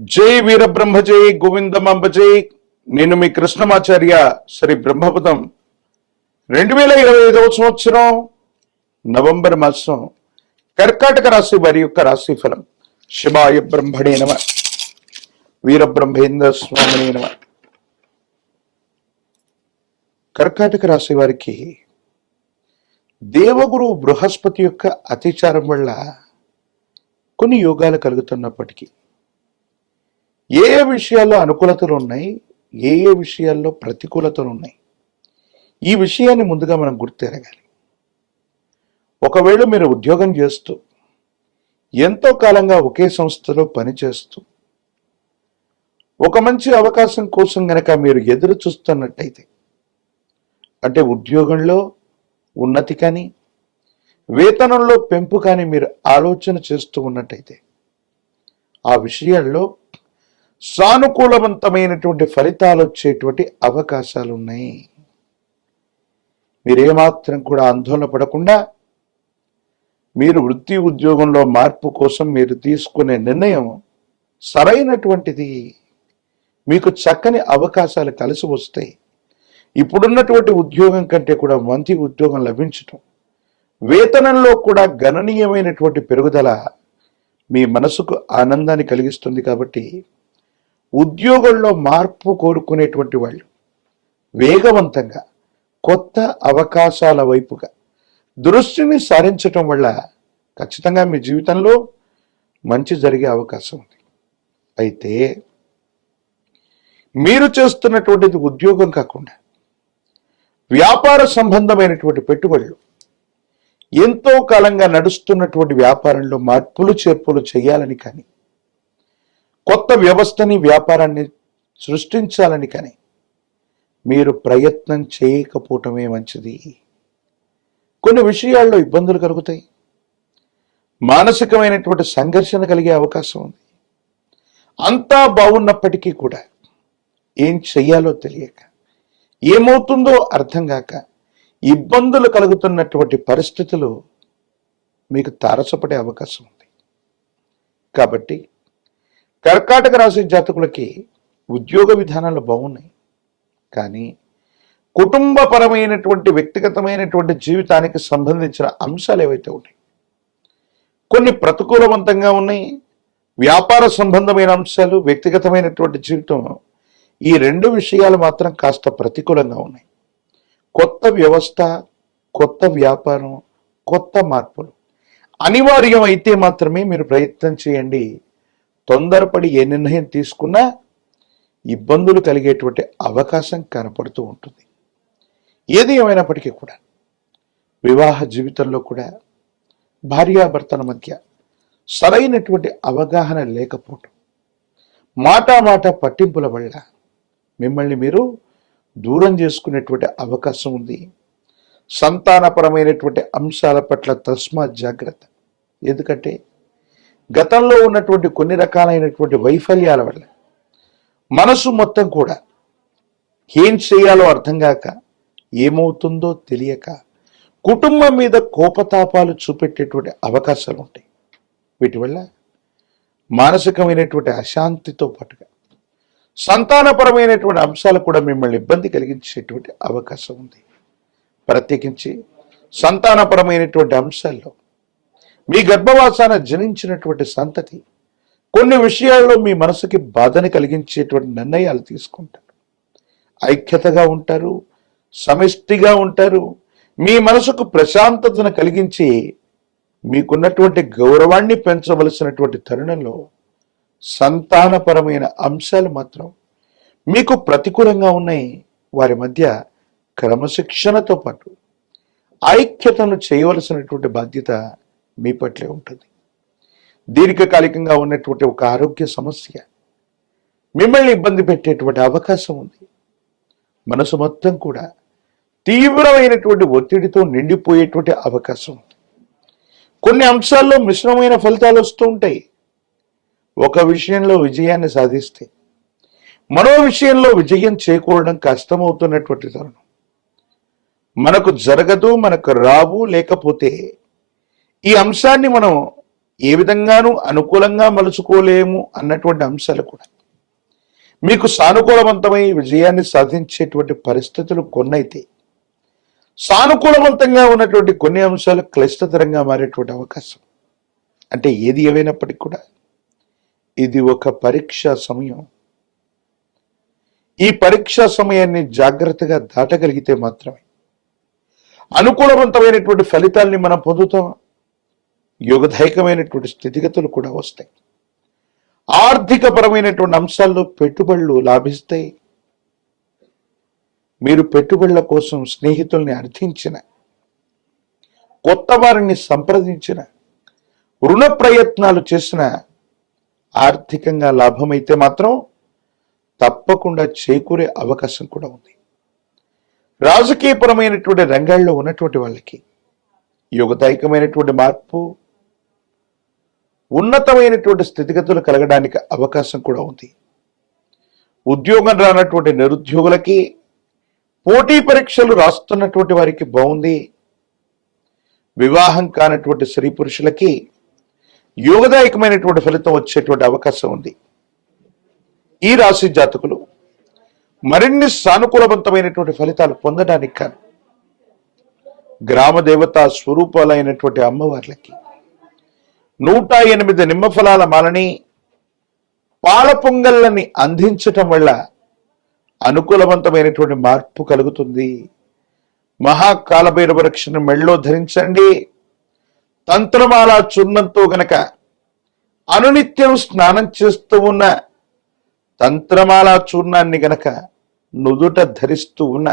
జై వీరబ్రహ్మ జై గోవిందమాంబ జై నేను మీ కృష్ణమాచార్య శ్రీ బ్రహ్మపదం. రెండు వేల ఇరవై ఐదవ సంవత్సరం నవంబర్ మాసం కర్కాటక రాశి వారి యొక్క రాశి ఫలం. శివాయ బ్రహ్మణే నమ. వీరబ్రహ్మేంద్ర స్వామినే నమ. కర్కాటక రాశి వారికి దేవగురు బృహస్పతి యొక్క అతిచారం వల్ల కొన్ని యోగాలు కలుగుతున్నప్పటికీ ఏ ఏ విషయాల్లో అనుకూలతలు ఉన్నాయి ఏ ఏ విషయాల్లో ప్రతికూలతలు ఉన్నాయి? ఈ విషయాన్ని ముందుగా మనం గుర్తెరగాలి. ఒకవేళ మీరు ఉద్యోగం చేస్తూ ఎంతో కాలంగా ఒకే సంస్థలో పనిచేస్తూ ఒక మంచి అవకాశం కోసం గనక మీరు ఎదురు చూస్తున్నట్టయితే అంటే ఉద్యోగంలో ఉన్నతి కానీ వేతనంలో పెంపు కానీ మీరు ఆలోచన చేస్తూ ఉన్నట్టయితే ఆ విషయాల్లో సానుకూలవంతమైనటువంటి ఫలితాలు వచ్చేటువంటి అవకాశాలు ఉన్నాయి మీరేమాత్రం కూడా ఆందోళన పడకుండా మీరు వృత్తి ఉద్యోగంలో మార్పు కోసం మీరు తీసుకునే నిర్ణయం సరైనటువంటిది. మీకు చక్కని అవకాశాలు కలిసి వస్తాయి. ఇప్పుడున్నటువంటి ఉద్యోగం కంటే కూడా మంచి ఉద్యోగం లభించటం వేతనంలో కూడా గణనీయమైనటువంటి పెరుగుదల మీ మనసుకు ఆనందాన్ని కలిగిస్తుంది కాబట్టి ఉద్యోగంలో మార్పు కోరుకునేటువంటి వాళ్ళు వేగవంతంగా కొత్త అవకాశాల వైపుగా దృష్టిని సారించటం వల్ల ఖచ్చితంగా మీ జీవితంలో మంచి జరిగే అవకాశం ఉంది. అయితే మీరు చేస్తున్నటువంటిది ఉద్యోగం కాకుండా వ్యాపార సంబంధమైనటువంటి పెట్టుబడులు ఎంతో కాలంగా నడుస్తున్నటువంటి వ్యాపారంలో మార్పులు చేర్పులు చేయాలని కానీ కొత్త వ్యవస్థని వ్యాపారాన్ని సృష్టించాలని కానీ మీరు ప్రయత్నం చేయకపోవటమే మంచిది. కొన్ని విషయాల్లో ఇబ్బందులు కలుగుతాయి. మానసికమైనటువంటి సంఘర్షణ కలిగే అవకాశం ఉంది. అంతా బాగున్నప్పటికీ కూడా ఏం చెయ్యాలో తెలియక ఏమవుతుందో అర్థం కాక ఇబ్బందులు కలుగుతున్నటువంటి పరిస్థితులు మీకు తారసపడే అవకాశం ఉంది. కాబట్టి కర్కాటక రాశి జాతకులకి ఉద్యోగ విధానాలు బాగున్నాయి. కానీ కుటుంబపరమైనటువంటి వ్యక్తిగతమైనటువంటి జీవితానికి సంబంధించిన అంశాలు ఏవైతే ఉన్నాయి కొన్ని ప్రతికూలవంతంగా ఉన్నాయి. వ్యాపార సంబంధమైన అంశాలు వ్యక్తిగతమైనటువంటి జీవితం ఈ రెండు విషయాలు మాత్రం కాస్త ప్రతికూలంగా ఉన్నాయి. కొత్త వ్యవస్థ కొత్త వ్యాపారం కొత్త మార్పులు. అనివార్యం అయితే మాత్రమే మీరు ప్రయత్నం చేయండి. తొందరపడి ఏ నిర్ణయం తీసుకున్నా ఇబ్బందులు కలిగేటువంటి అవకాశం కనపడుతూ ఉంటుంది. ఏది ఏమైనప్పటికీ కూడా వివాహ జీవితంలో కూడా భార్యాభర్తల మధ్య సరైనటువంటి అవగాహన లేకపోవటం మాటా మాట పట్టింపుల వల్ల మిమ్మల్ని మీరు దూరం చేసుకునేటువంటి అవకాశం ఉంది. సంతానపరమైనటువంటి అంశాల పట్ల తస్మా జాగ్రత్త. ఎందుకంటే గతంలో ఉన్నటువంటి కొన్ని రకాలైనటువంటి వైఫల్యాల వల్ల మనసు మొత్తం కూడా ఏం చేయాలో అర్థం కాక ఏమవుతుందో తెలియక కుటుంబం మీద కోపతాపాలు చూపెట్టేటువంటి అవకాశాలు ఉంటాయి. వీటి వల్ల మానసికమైనటువంటి అశాంతితో పాటుగా సంతానపరమైనటువంటి అంశాలు కూడా మిమ్మల్ని ఇబ్బంది కలిగించేటువంటి అవకాశం ఉంది. ప్రత్యేకించి సంతానపరమైనటువంటి అంశాల్లో మీ గర్భవాసాన జనించినటువంటి సంతతి కొన్ని విషయాల్లో మీ మనసుకి బాధని కలిగించేటువంటి నిర్ణయాలు తీసుకుంటారు. ఐక్యతగా ఉంటారు సమిష్టిగా ఉంటారు. మీ మనసుకు ప్రశాంతతను కలిగించి మీకున్నటువంటి గౌరవాన్ని పెంచవలసినటువంటి తరుణంలో సంతానపరమైన అంశాలు మాత్రం మీకు ప్రతికూలంగా ఉన్నాయి. వారి మధ్య క్రమశిక్షణతో పాటు ఐక్యతను చేయవలసినటువంటి బాధ్యత మీ పట్లే ఉంటుంది. దీర్ఘకాలికంగా ఉన్నటువంటి ఒక ఆరోగ్య సమస్య. మిమ్మల్ని ఇబ్బంది పెట్టేటువంటి అవకాశం ఉంది. మనసు మొత్తం కూడా తీవ్రమైనటువంటి ఒత్తిడితో నిండిపోయేటువంటి అవకాశం ఉంది. కొన్ని అంశాల్లో మిశ్రమైన ఫలితాలు వస్తూ ఉంటాయి. ఒక విషయంలో విజయాన్ని సాధిస్తే మరో విషయంలో విజయం చేకూరడం కష్టమవుతున్నటువంటి తరుణం. మనకు జరగదు మనకు రావు లేకపోతే ఈ అంశాన్ని మనం ఏ విధంగానూ అనుకూలంగా మలుచుకోలేము అన్నటువంటి అంశాలు కూడా. మీకు సానుకూలవంతమై విజయాన్ని సాధించేటువంటి పరిస్థితులు కొన్నైతే సానుకూలవంతంగా ఉన్నటువంటి కొన్ని అంశాలు క్లిష్టతరంగా మారేటువంటి అవకాశం. అంటే ఏది ఏమైనప్పటికీ కూడా ఇది ఒక పరీక్షా సమయం. ఈ పరీక్షా సమయాన్ని జాగ్రత్తగా దాటగలిగితే మాత్రమే అనుకూలవంతమైనటువంటి ఫలితాల్ని మనం పొందుతాం యోగదాయకమైనటువంటి స్థితిగతులు కూడా వస్తాయి. ఆర్థికపరమైనటువంటి అంశాల్లో పెట్టుబడులు లాభిస్తాయి మీరు పెట్టుబడుల కోసం స్నేహితుల్ని అర్థించిన కొత్త వారిని సంప్రదించిన రుణ ప్రయత్నాలు చేసిన ఆర్థికంగా లాభమైతే మాత్రం తప్పకుండా చేకూరే అవకాశం కూడా ఉంది. రాజకీయపరమైనటువంటి రంగాల్లో ఉన్నటువంటి వాళ్ళకి యుగదాయకమైనటువంటి మార్పు ఉన్నతమైనటువంటి స్థితిగతులు కలగడానికి అవకాశం కూడా ఉంది. ఉద్యోగం రానటువంటి నిరుద్యోగులకి పోటీ పరీక్షలు రాస్తున్నటువంటి వారికి బాగుంది. వివాహం కానటువంటి స్త్రీ పురుషులకి యోగదాయకమైనటువంటి ఫలితం వచ్చేటువంటి అవకాశం ఉంది. ఈ రాశి జాతకులు మరిన్ని సానుకూలవంతమైనటువంటి ఫలితాలు పొందడానికి కాను. గ్రామ దేవత స్వరూపాలైనటువంటి అమ్మవార్లకి నూట ఎనిమిది నిమ్మ ఫలాల మాలని పాల పొంగళ్ళని అందించటం వల్ల అనుకూలవంతమైనటువంటి మార్పు కలుగుతుంది. మహాకాలభైరవ రక్షణ మెళ్ళో ధరించండి. తంత్రమాల చూర్ణంతో గనక అనునిత్యం స్నానం చేస్తూ ఉన్న తంత్రమాల చూర్ణాన్ని గనక నుదుట ధరిస్తూ ఉన్న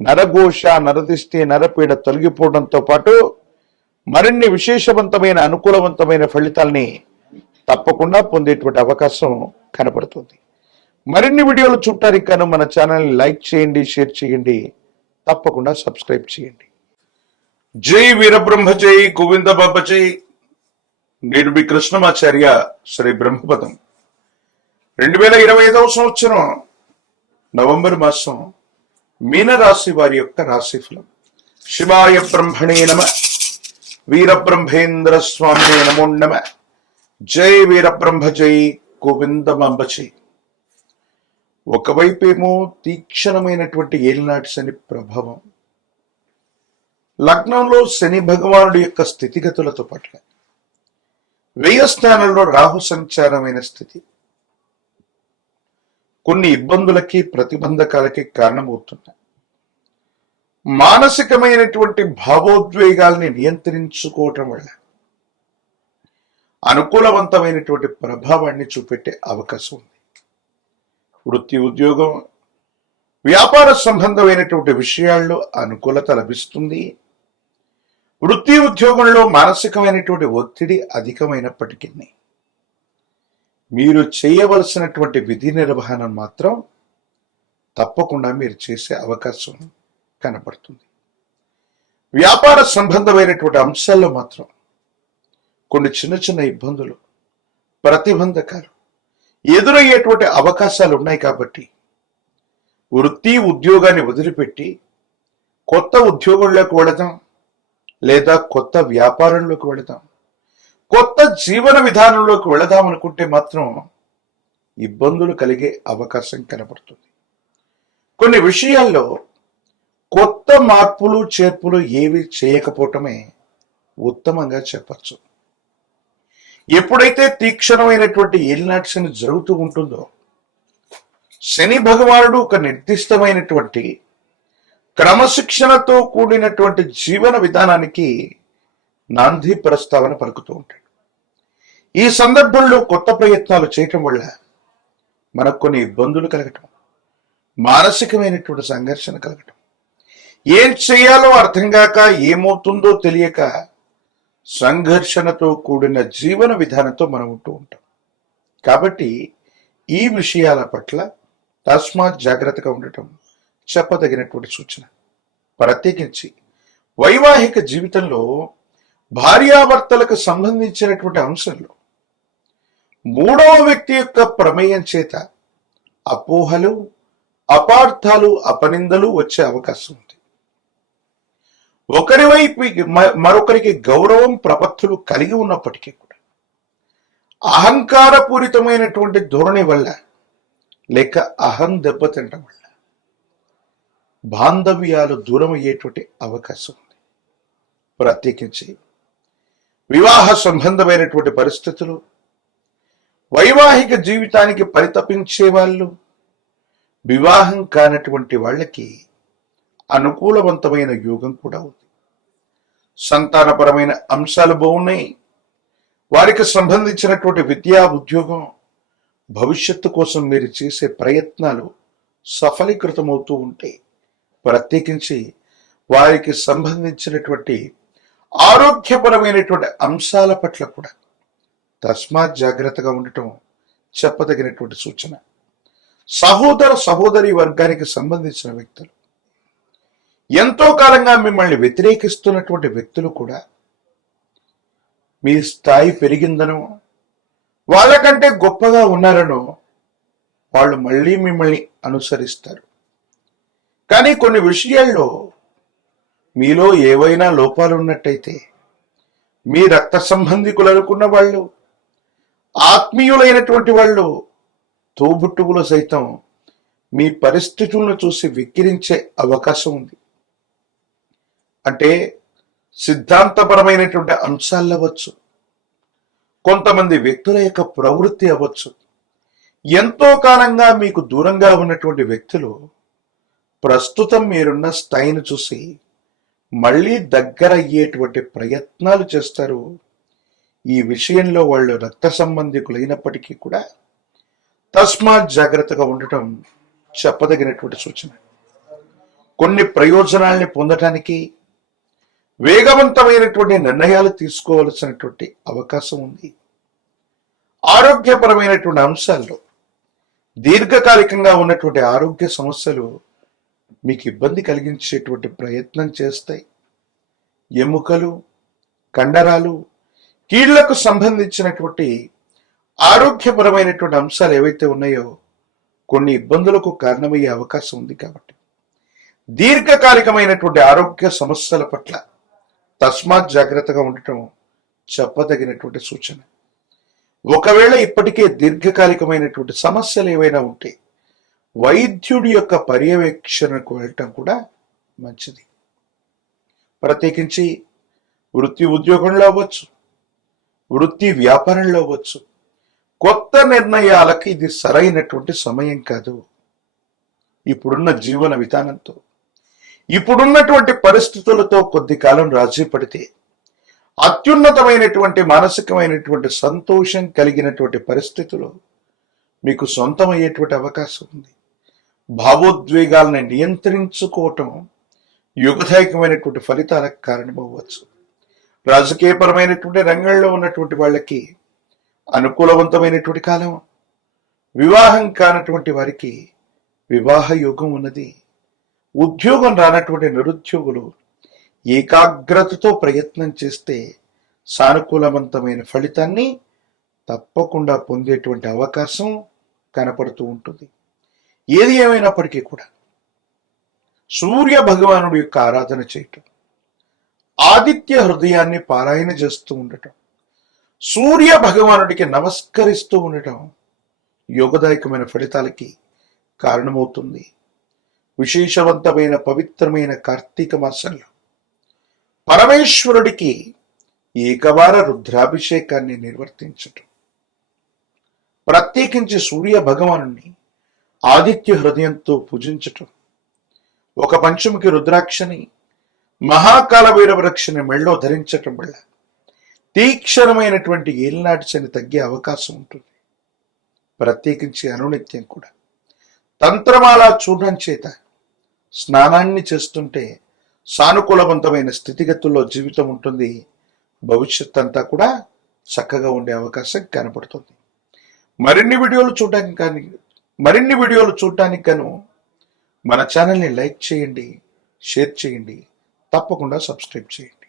నరఘోష నరదిష్టి నరపీడ తొలగిపోవడంతో పాటు మరిన్ని విశేషవంతమైన అనుకూలవంతమైన ఫలితాల్ని తప్పకుండా పొందేటువంటి అవకాశం కనపడుతుంది. మరిన్ని వీడియోలు చూడటానికి కాను మన ఛానల్ని లైక్ చేయండి షేర్ చేయండి తప్పకుండా సబ్స్క్రైబ్ చేయండి. జై వీరబ్రహ్మ జై గోవింద బాబా జై. నేను మీ కృష్ణమాచార్య శ్రీ బ్రహ్మపదం. రెండు వేల ఇరవై ఐదవ సంవత్సరం నవంబర్ మాసం మీనరాశి వారి యొక్క రాశిఫలం. శివాయ బ్రహ్మణే నమ. వీరబ్రహ్మేంద్ర స్వామి నమో నమ. జై వీరబ్రహ్మ జై గోవిందమాంబ జై ఒకవైపేమో తీక్షణమైనటువంటి ఏలినాటి శని ప్రభావం. లగ్నంలో శని భగవానుడి యొక్క స్థితిగతులతో పాటుగా వ్యయస్థానంలో రాహు సంచారమైన స్థితి. కొన్ని ఇబ్బందులకి ప్రతిబంధకాలకి కారణమవుతున్నాయి. మానసికమైనటువంటి భావోద్వేగాల్ని నియంత్రించుకోవటం వల్ల అనుకూలవంతమైనటువంటి ప్రభావాన్ని చూపెట్టే అవకాశం ఉంది. వృత్తి ఉద్యోగం వ్యాపార సంబంధమైనటువంటి విషయాల్లో అనుకూలత లభిస్తుంది. వృత్తి ఉద్యోగంలో మానసికమైనటువంటి ఒత్తిడి అధికమైనప్పటికీ మీరు చేయవలసినటువంటి విధి నిర్వహణ మాత్రం తప్పకుండా మీరు చేసే అవకాశం కనపడుతుంది. వ్యాపార సంబంధమైనటువంటి అంశాల్లో మాత్రం కొన్ని చిన్న చిన్న ఇబ్బందులు ప్రతిబంధకాలు ఎదురయ్యేటువంటి అవకాశాలు ఉన్నాయి కాబట్టి వృత్తి ఉద్యోగాన్ని వదిలిపెట్టి కొత్త ఉద్యోగంలోకి వెళదాం లేదా కొత్త వ్యాపారంలోకి వెళదాం కొత్త జీవన విధానంలోకి వెళదాం అనుకుంటే మాత్రం ఇబ్బందులు కలిగే అవకాశం కనబడుతుంది కొన్ని విషయాల్లో కొత్త మార్పులు చేర్పులు ఏవి చేయకపోవటమే ఉత్తమంగా చెప్పచ్చు. ఎప్పుడైతే తీక్షణమైనటువంటి ఏలినాటి శని జరుగుతూ ఉంటుందో శని భగవానుడు ఒక నిర్దిష్టమైనటువంటి క్రమశిక్షణతో కూడినటువంటి జీవన విధానానికి నాంది ప్రస్తావన పలుకుతూ ఉంటాడు. ఈ సందర్భంలో కొత్త ప్రయత్నాలు చేయటం వల్ల మనకు కొన్ని ఇబ్బందులు కలగటం మానసికమైనటువంటి సంఘర్షణ కలగటం ఏం చేయాలో అర్థం కాక ఏమవుతుందో తెలియక సంఘర్షణతో కూడిన జీవన విధానంతో మనం ఉంటూ ఉంటాం. కాబట్టి ఈ విషయాల పట్ల తస్మాత్ జాగ్రత్తగా ఉండటం చెప్పదగినటువంటి సూచన. ప్రత్యేకించి వైవాహిక జీవితంలో భార్యాభర్తలకు సంబంధించినటువంటి అంశంలో మూడవ వ్యక్తి యొక్క ప్రమేయం చేత అపోహలు అపార్థాలు అపనిందలు వచ్చే అవకాశం ఉంది. ఒకరి వైపు మరొకరికి గౌరవం ప్రపత్తులు కలిగి ఉన్నప్పటికీ కూడా అహంకారపూరితమైనటువంటి ధోరణి వల్ల లేక అహం దెబ్బతింటం వల్ల బాంధవ్యాలు దూరం అయ్యేటువంటి అవకాశం ఉంది. ప్రత్యేకించి వివాహ సంబంధమైనటువంటి పరిస్థితులు వైవాహిక జీవితానికి పరితపించే వాళ్ళు వివాహం కానటువంటి వాళ్ళకి అనుకూలవంతమైన యోగం కూడా ఉంది. సంతానపరమైన అంశాలు బాగున్నాయి. వారికి సంబంధించినటువంటి విద్యా ఉద్యోగం భవిష్యత్తు కోసం మీరు చేసే ప్రయత్నాలు సఫలీకృతమవుతూ ఉంటాయి ప్రత్యేకించి వారికి సంబంధించినటువంటి ఆరోగ్యపరమైనటువంటి అంశాల పట్ల కూడా తస్మాత్ జాగ్రత్తగా ఉండటం చెప్పదగినటువంటి సూచన. సహోదర సహోదరి వర్గానికి సంబంధించిన వ్యక్తులు ఎంతో కాలంగా మిమ్మల్ని వ్యతిరేకిస్తున్నటువంటి వ్యక్తులు కూడా మీ స్థాయి పెరిగిందనో వాళ్ళకంటే గొప్పగా ఉన్నారనో వాళ్ళు మళ్ళీ మిమ్మల్ని అనుసరిస్తారు. కానీ కొన్ని విషయాల్లో మీలో ఏవైనా లోపాలు ఉన్నట్టయితే మీ రక్త సంబంధికులు అనుకున్న వాళ్ళు ఆత్మీయులైనటువంటి వాళ్ళు తోబుట్టువులు సైతం మీ పరిస్థితులను చూసి వెక్కిరించే అవకాశం ఉంది. అంటే సిద్ధాంతపరమైనటువంటి అంశాలు అవ్వచ్చు. కొంతమంది వ్యక్తుల యొక్క ప్రవృత్తి అవ్వచ్చు. ఎంతో కాలంగా మీకు దూరంగా ఉన్నటువంటి వ్యక్తులు ప్రస్తుతం మీరున్న స్థాయిని చూసి మళ్ళీ దగ్గర అయ్యేటువంటి ప్రయత్నాలు చేస్తారు. ఈ విషయంలో వాళ్ళు రక్త సంబంధికులైనప్పటికీ కూడా తస్మాత్ జాగ్రత్తగా ఉండటం చెప్పదగినటువంటి సూచన. కొన్ని ప్రయోజనాల్ని పొందటానికి వేగవంతమైనటువంటి నిర్ణయాలు తీసుకోవాల్సినటువంటి అవకాశం ఉంది. ఆరోగ్యపరమైనటువంటి అంశాల్లో దీర్ఘకాలికంగా ఉన్నటువంటి ఆరోగ్య సమస్యలు మీకు ఇబ్బంది కలిగించేటువంటి ప్రయత్నం చేస్తాయి. ఎముకలు కండరాలు కీళ్ళకు సంబంధించినటువంటి ఆరోగ్యపరమైనటువంటి అంశాలు ఏవైతే ఉన్నాయో కొన్ని ఇబ్బందులకు కారణమయ్యే అవకాశం ఉంది కాబట్టి. దీర్ఘకాలికమైనటువంటి ఆరోగ్య సమస్యల పట్ల తస్మాత్ జాగ్రత్తగా ఉండటం చెప్పదగినటువంటి సూచన. ఒకవేళ ఇప్పటికే దీర్ఘకాలికమైనటువంటి సమస్యలు ఏవైనా ఉంటే వైద్యుడి యొక్క పర్యవేక్షణకు వెళ్ళటం కూడా మంచిది. ప్రత్యేకించి వృత్తి ఉద్యోగంలో అవ్వచ్చు వృత్తి వ్యాపారంలో అవ్వచ్చు కొత్త నిర్ణయాలకు ఇది సరైనటువంటి సమయం కాదు. ఇప్పుడున్న జీవన విధానంతో ఇప్పుడున్నటువంటి పరిస్థితులతో కొద్ది కాలం రాజీ పడితే అత్యున్నతమైనటువంటి మానసికమైనటువంటి సంతోషం కలిగినటువంటి పరిస్థితులు మీకు సొంతమయ్యేటువంటి అవకాశం ఉంది. భావోద్వేగాలను నియంత్రించుకోవటం యుగదాయకమైనటువంటి ఫలితాలకు కారణమవ్వచ్చు. రాజకీయపరమైనటువంటి రంగంలో ఉన్నటువంటి వాళ్ళకి అనుకూలవంతమైనటువంటి కాలం. వివాహం కానటువంటి వారికి వివాహ యోగం ఉన్నది. ఉద్యోగం రానటువంటి నిరుద్యోగులు ఏకాగ్రతతో ప్రయత్నం చేస్తే సానుకూలవంతమైన ఫలితాన్ని తప్పకుండా పొందేటువంటి అవకాశం కనపడుతూ ఉంటుంది. ఏది ఏమైనప్పటికీ కూడా సూర్య భగవానుడి యొక్క ఆరాధన చేయటం ఆదిత్య హృదయాన్ని పారాయణ చేస్తూ ఉండటం సూర్య భగవానుడికి నమస్కరిస్తూ ఉండటం యోగదాయకమైన ఫలితాలకి కారణమవుతుంది. విశేషవంతమైన పవిత్రమైన కార్తీక మాసంలో పరమేశ్వరుడికి ఏకవార రుద్రాభిషేకాన్ని నిర్వర్తించటం. ప్రత్యేకించి సూర్య భగవాను ఆదిత్య హృదయంతో పూజించటం. ఒక పంచముకి రుద్రాక్షని మహాకాల వీరవృక్షని మెళ్ళో ధరించటం వల్ల తీక్షణమైనటువంటి ఏలినాటి తగ్గే అవకాశం ఉంటుంది. ప్రత్యేకించి అనునిత్యం కూడా. తంత్రమాల చూడడం చేత స్నానాన్ని చేస్తుంటే సానుకూలవంతమైన స్థితిగతుల్లో జీవితం ఉంటుంది. భవిష్యత్ అంతా కూడా చక్కగా ఉండే అవకాశం కనపడుతుంది. మరిన్ని వీడియోలు చూడడానికి కానీ మరిన్ని వీడియోలు చూడటానికి గాను మన ఛానల్ని లైక్ చేయండి షేర్ చేయండి తప్పకుండా సబ్స్క్రైబ్ చేయండి.